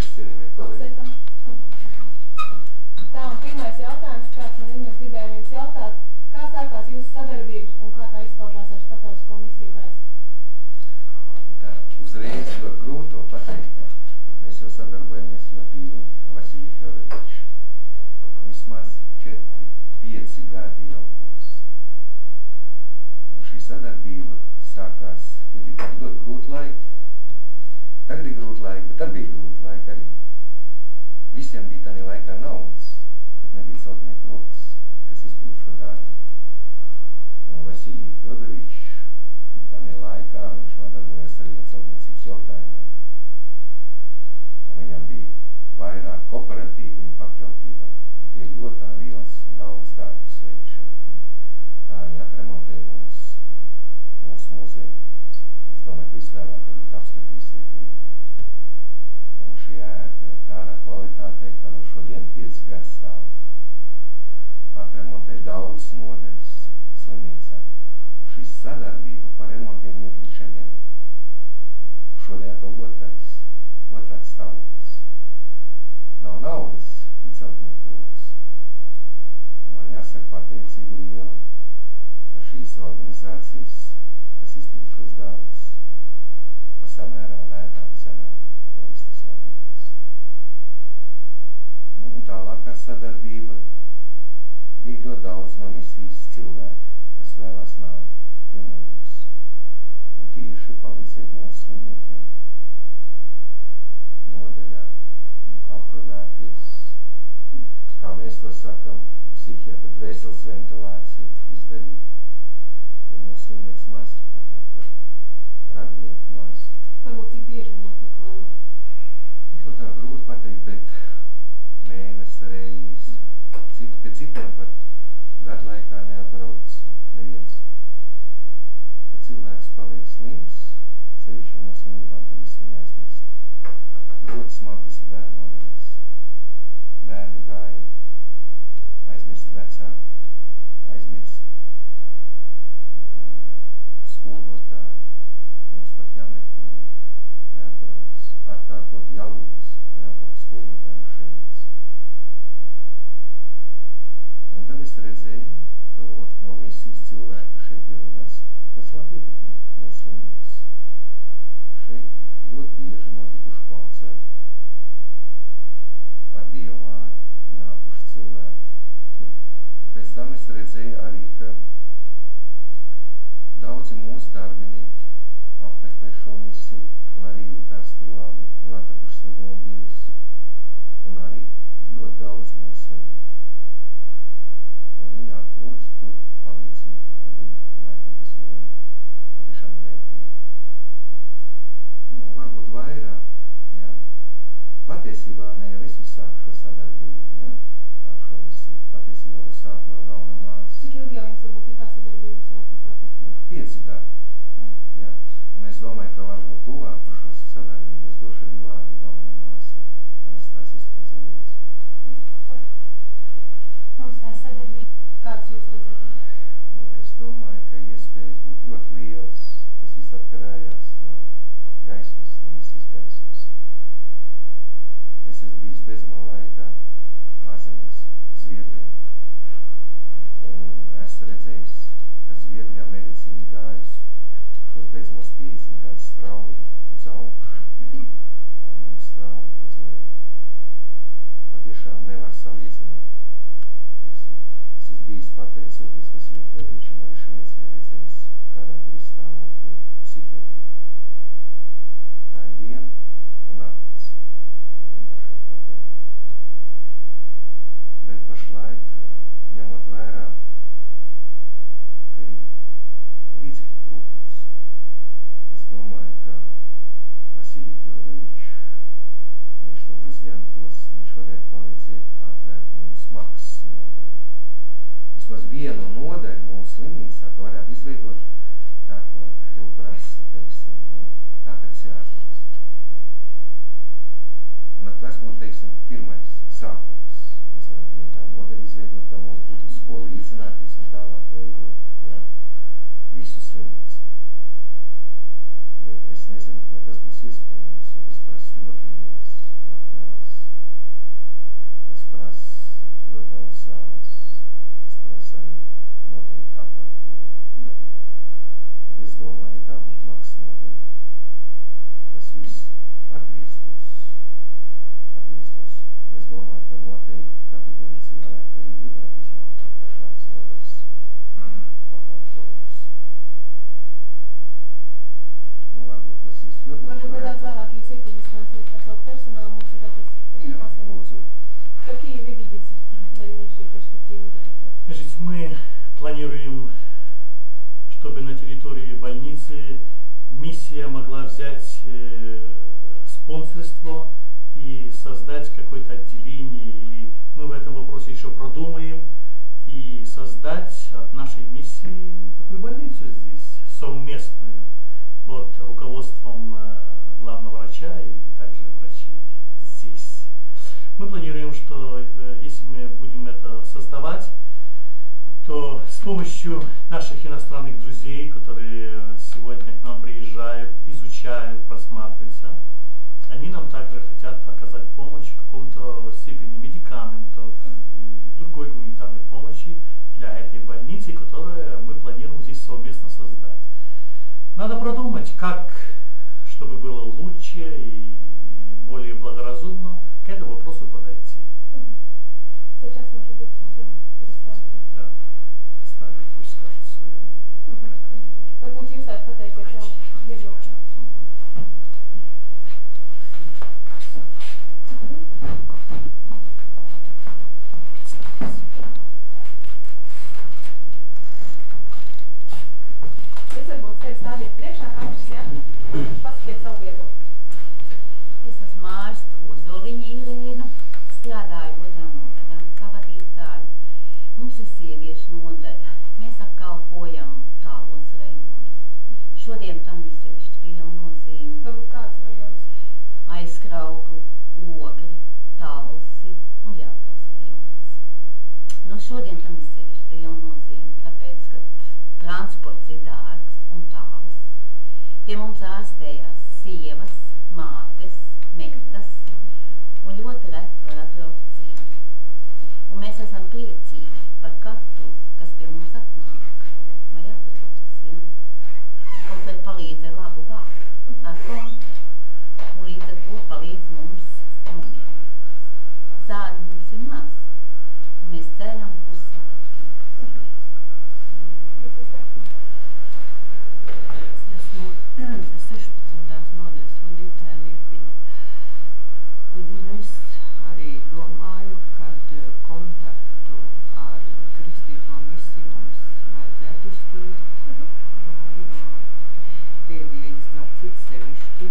Paldies, cienījamie kolēģi. Tā, un pirmais jautājums, kāds man ir, mēs gribējām jums jautāt, kā sākās jūsu sadarbība un kā tā izpaužās ar starptautisko misiju gaisa? Tā, uzreiz ļoti grūti to pateikt. Mēs jau sadarbojamies ļoti ilgi ar Vasiliju Fjodoroviču. Vismaz 4-5 gadi jau būs. Un šī sadarbība sākās, tie bija tādi ļoti grūti laiki. Tagad ir grūti laiki, bet arī bija grūti laiki arī. Visiem bija tādā laikā naudas, bet nebija celtnieku rokas, kas izpild šo darbu. Un Vasilija Fjodorovičs tādā laikā viņš nodarbojas arī ar celtniecības jautājumiem. Un viņam bija vairāk kooperatīvi viņa pakļautībā. Un tie ļoti liels un daudz darbus veids šeit. Tā viņi atremontēja mūsu muzeju. Es domāju, ka visvēlāk varbūt apskatīsiet viņu. Un šī ēka ir tādā kvalitātē, ka šodien 5 gadu stāv. Atremontēja daudz nodaļas slimnīcā. Un šī sadarbība par remontiem iet līdz šai dienai. Šodien vēl otrāds stāvoklis. Nav naudas, ir celtnieku rokas. Man jāsaka pateicība liela, ka šīs organizācijas, kas izpild šos darbus, pa samērā lētām cenām, vēl viss tas notiekās. Nu, un tālākā sadarbība bija ļoti daudz no misijas cilvēku, kas vēlās nākt pie mums un tieši palīdzēt mūsu slimniekiem nodaļā, aprunāties, kā mēs to sakam, psihiatra dvēseles ventilāciju izdarīt, jo mūsu slimnieks maz apmeklē, radinieki maz. Varbūt cik bieži viņi apmeklē? To tā grūti pateikt, bet mēnesi reiz, pie citiem pat gadu laikā neatbrauc neviens. Kad cilvēks paliek slims, sevišķi mūsu slimībām, tad viss viņa aizmirst. Ļoti smagi tas ir bērnu nodaļas. Bērni gaida, aizmirst vecāki, aizmirst skolotāji. Mums pat jāmeklē, neatbrauc, atkārtot jālūdz, lai atbrauc skolotāju šeit. Un tad es redzēju, ka no misijas cilvēki šeit ierodās, tas labi ietekmē mūsu slimnieks. Šeit ļoti bieži notikuši koncerti, ar dievvārdu nākuši cilvēki. Pēc tam es redzēju arī, ka daudzi mūsu darbinieki apmeklē šo misiju un arī jūtās tur labi un atraduši savu dombiedrus un arī ļoti daudz mūsu slimnieki. Un viņi atrod tur palīdzību un laikam tas viņam patiešām vērtīgi. Nu, varbūt vairāk, ja? Patiesībā ne jau es uzsāku šo sadarbību, ja? Ar šo misiju. Patiesībā jau uzsāku man galvenā māsa. Cik ilgi jau jums varbūt ir tā sadarbības varētu pastāstīt? 5 gadi. Ja? Un es domāju, ka varbūt tuvāk par šo sadarbību es došu arī vārdu galvenai māsai. Anastasijas Pancelūdzu. Mums tā sadarbība. Kāds jūs redzat? Nu, es domāju, ka iespējas būtu ļoti liels. Tas viss atkarējās no gaismas, no misijas gaismas. Es esmu bijis beidzamā laikā ārzemēs, Zviedrijā. Un esmu redzējis, ka Zviedrijā medicīna gājas šos beidzamos 50 gadus strauji uz augšu, un mums strauji uz leju. Patiešām nevar salīdzināt. Es esmu bijis pateicoties Vasilijam Fjodorovičam arī Šveicē redzējis, kādā tur ir stāvokļi psihiatrija. Tā ir diena un nakts, tā vienkārši pateikt. Bet pašlaik, ņemot vērā, ka ir līdzekļu trūkums, es domāju, ka Vasilij Fjodorovičs, viņš to uzņemtos, viņš varētu palīdzēt atvērt mums maksas nodaļu. Vismaz vienu nodaļu mūsu slimnīcā, ka varētu izveidot tā, ko to prasa, teiksim, tā, kad tas jāzināst. Un tas būtu, teiksim, pirmais sākums. Mēs varētu vienu tā nodaļu izveidot, tā mums būtu uz ko līdzināties un tālāk veidot, ja, visu slimnīcu. Bet es nezinu, vai tas būs iespējams, jo tas prasa ļoti liels materiāls. noteikti kategorija cilvēku arī gribētu izmantot šādas nodaļas pakalpojumus. Nu, varbūt Vasīs Fjodorovičs Varbūt nedaudz vēlāk jūs iepazīstināsiet ar savu personālu mūsu tātad Лозу. Какие вы видите дальнейшие перспективы? Значит, мы планируем, чтобы на территории больницы миссия могла взять спонсорство и создать какое-то отделение, или мы в этом вопросе еще продумаем, и создать от нашей миссии такую больницу здесь, совместную, под руководством главного врача и также врачей здесь. Мы планируем, что если мы будем это создавать, то с помощью наших иностранных друзей, которые сегодня к нам приезжают, изучают, просматриваются, они нам также хотят оказать помощь в каком-то степени медикаментов и другой гуманитарной помощи для этой больницы, которую мы планируем здесь совместно создать. Надо продумать, как, чтобы было лучше и более благоразумно к этому вопросу подойти. Сейчас, может быть, представьте. Да, представить, пусть скажут свое мнение, как они думают. Varbūt jūs varat pateikt savu viedokli. Es varbūt sevi stādiet priekšā, katrs, ja? Pasakiet savu viedokli. Es esmu ārsta Ozoliņa Irēna, strādāju otrā nodaļā kā vadītāja. Mums ir sieviešu nodaļa. Mēs apkalpojam tālos rajonus. Šodien tam ir sevišķi liela nozīme. Varbūt kāds rajonus. Aizkraukli, Ogri, Tālsi un Jātavas rajonas. Nu, šodien tam ir sevišķi liela nozīme, tāpēc, ka transports ir dārgs un tāls. Pie mums ārstējās sievas, mātes, metas un ļoti reti var atbraukt ciemi. Un mēs esam priecīgi par katru, kas pie mums atnāk vai atbrauc, ja? Un tad palīdz ar labu vārdu, ar koncertu, un līdz ar to palīdz mums nomierināties. Zāļu mums ir maz, un mēs ceram uz sadarbību. Esmu 16. nodaļas vadītāja Liepiņa. Un es arī domāju, kad kontaktu ar kristīgo misiju mums vajadzētu izturēt, jo pēdējais gads it sevišķi